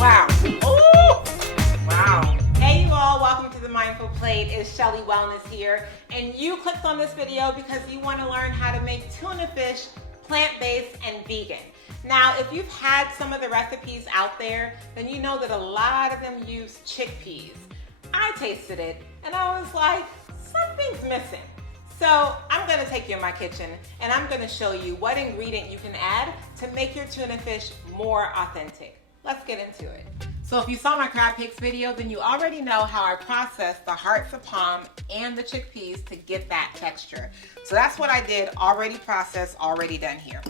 Wow. Ooh. Wow. Hey you all, welcome to the Mindful Plate. It's Shelly Wellness here. And you clicked on this video because you want to learn how to make tuna fish plant-based and vegan. Now, if you've had some of the recipes out there, then you know that a lot of them use chickpeas. I tasted it and I was like, something's missing. So I'm gonna take you in my kitchen and I'm gonna show you what ingredient you can add to make your tuna fish more authentic. Let's get into it. So if you saw my crab cakes video, then you already know how I process the hearts of palm and the chickpeas to get that texture. So that's what I did, already processed, already done here.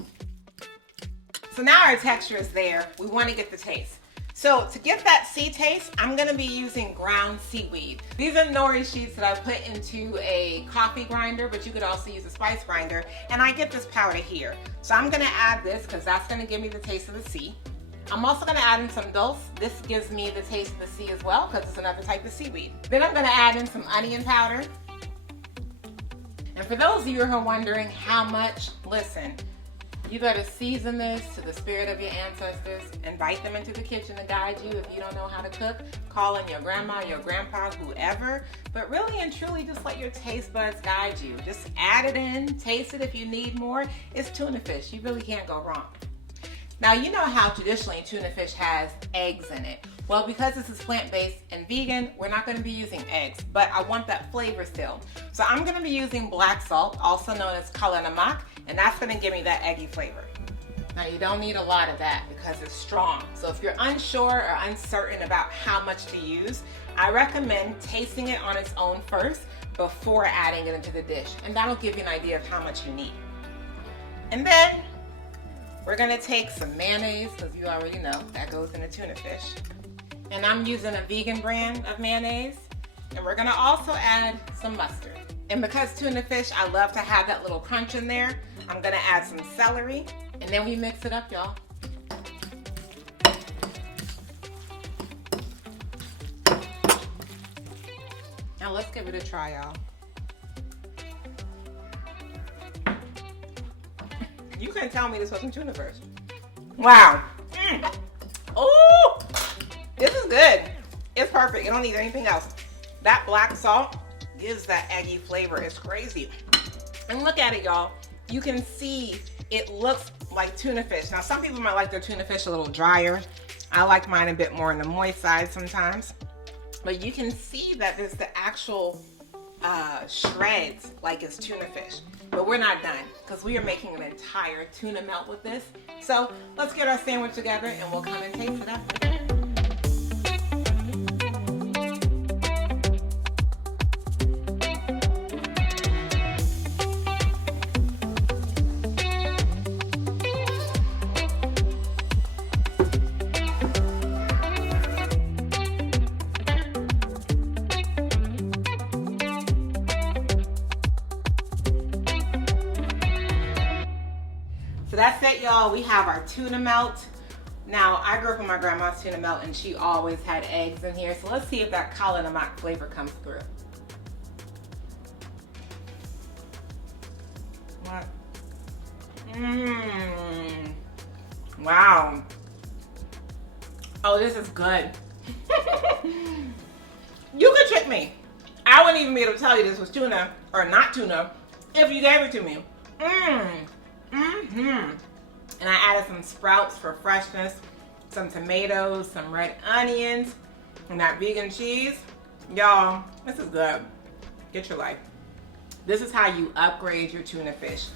So now our texture is there, we wanna get the taste. So to get that sea taste, I'm gonna be using ground seaweed. These are nori sheets that I put into a coffee grinder, but you could also use a spice grinder, and I get this powder here. So I'm gonna add this because that's gonna give me the taste of the sea. I'm also gonna add in some dulse. This gives me the taste of the sea as well because it's another type of seaweed. Then I'm gonna add in some onion powder. And for those of you who are wondering how much, listen, you better season this to the spirit of your ancestors. Invite them into the kitchen to guide you if you don't know how to cook. Call in your grandma, your grandpa, whoever. But really and truly, just let your taste buds guide you. Just add it in, taste it if you need more. It's tuna fish. You really can't go wrong. Now, you know how traditionally tuna fish has eggs in it. Well, because this is plant-based and vegan, we're not gonna be using eggs, but I want that flavor still. So I'm gonna be using black salt, also known as kala namak, and that's gonna give me that eggy flavor. Now, you don't need a lot of that because it's strong. So if you're unsure or uncertain about how much to use, I recommend tasting it on its own first before adding it into the dish. And that'll give you an idea of how much you need. And then, we're gonna take some mayonnaise, because you already know that goes in the tuna fish. And I'm using a vegan brand of mayonnaise. And we're gonna also add some mustard. And because tuna fish, I love to have that little crunch in there, I'm gonna add some celery. And then we mix it up, y'all. Now let's give it a try, y'all. You couldn't tell me this wasn't tuna fish. Wow. Oh, this is good. It's perfect. You don't need anything else. That black salt gives that eggy flavor. It's crazy. And look at it, y'all. You can see it looks like tuna fish. Now, some people might like their tuna fish a little drier. I like mine a bit more on the moist side sometimes. But you can see that there's the actual shreds like it's tuna fish. But we're not done because we are making an entire tuna melt with this. So let's get our sandwich together and we'll come and taste it after. So that's it, y'all. We have our tuna melt. Now, I grew up with my grandma's tuna melt and she always had eggs in here. So let's see if that kala namak flavor comes through. What? Wow. Oh, this is good. You could trick me. I wouldn't even be able to tell you this was tuna or not tuna if you gave it to me. And I added some sprouts for freshness, some tomatoes, some red onions, and that vegan cheese. Y'all, this is good. Get your life. This is how you upgrade your tuna fish.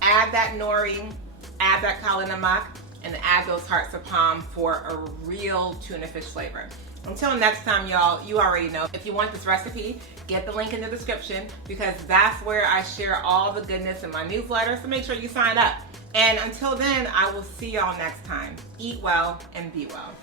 Add that nori, add that kala namak, and add those hearts of palm for a real tuna fish flavor. Until next time, y'all, you already know. If you want this recipe, get the link in the description because that's where I share all the goodness in my newsletter, so make sure you sign up. And until then, I will see y'all next time. Eat well and be well.